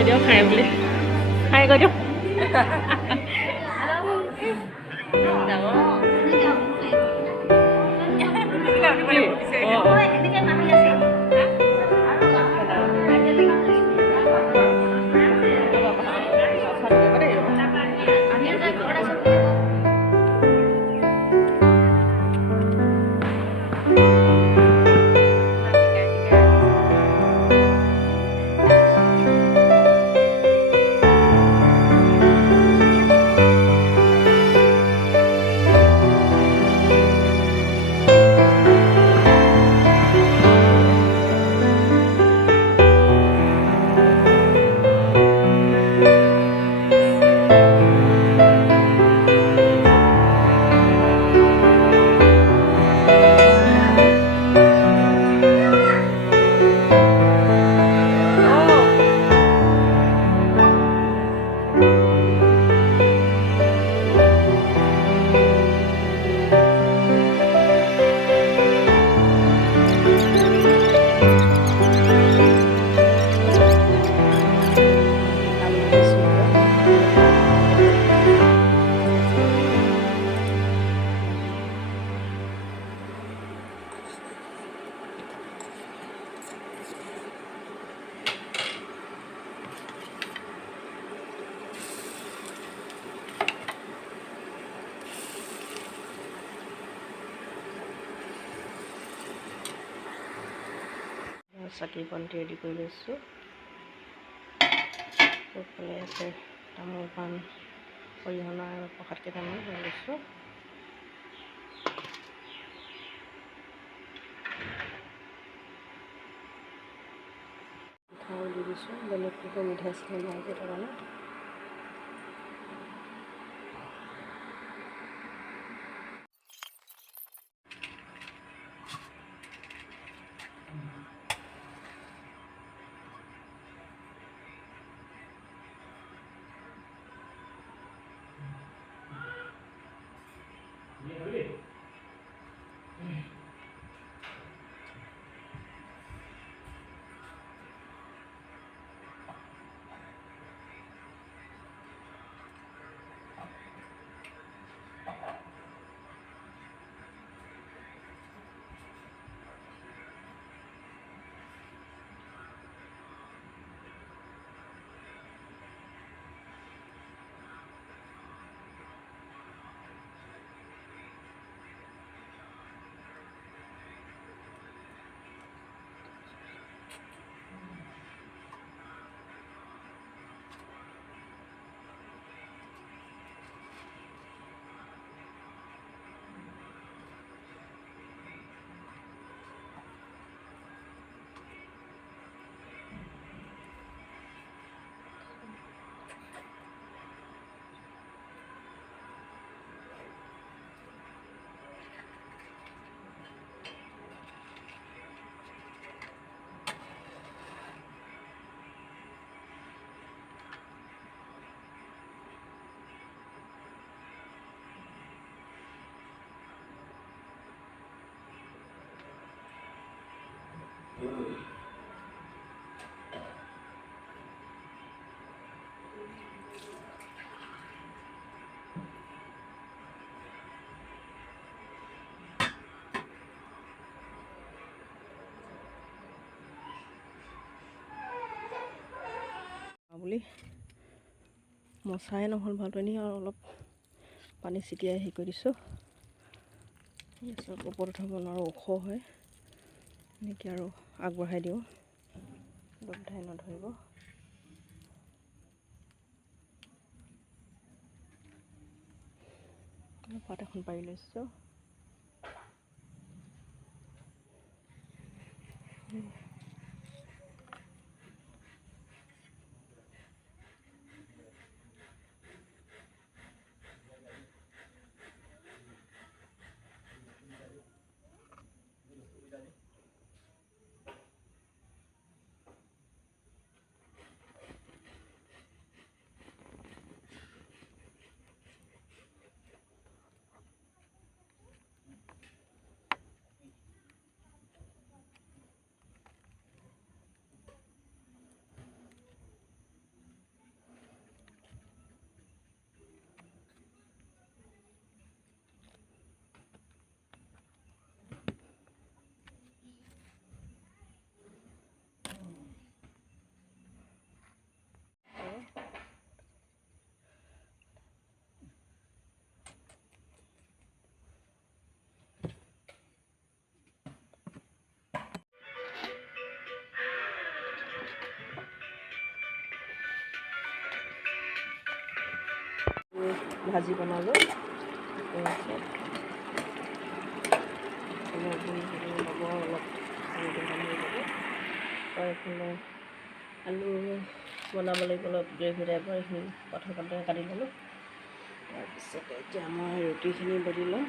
কৈ দিয়ক খাই বুলি খাই কৈ দিয়ক চাকি বন্তি ৰেডি কৰি লৈছোঁ এইফালে আছে তামোল পাণ অৰিহণা আৰু প্ৰসাদ কেইটামান লৈ লৈছোঁ মিঠাও দি দিছোঁ বেলেগ একো মিঠাই চিঠাই নাই যে কাৰণে বুলি মচাই নহ'ল ভালটো নি আৰু অলপ পানী ছিটিয়াই হেৰি কৰি দিছোঁ ওপৰত উঠাব নোৱাৰোঁ ওখ হয় এনেকৈ আৰু আগবঢ়াই দিওঁ দবধাই নধৰিব পাত এখন পাৰি লৈছোঁ ভাজি বনালোঁ। তাৰপিছত অলপ ল'ব, অলপ পানীটো গৰম হৈ যাব। আৰু এইফালে আলু বনাব লাগিব, অলপ গ্ৰেভি টাইপৰ, এইখিনি প্ৰথমতে কাটি ল'লোঁ। তাৰপিছতে এতিয়া মই ৰুটিখিনি বেলি লওঁ।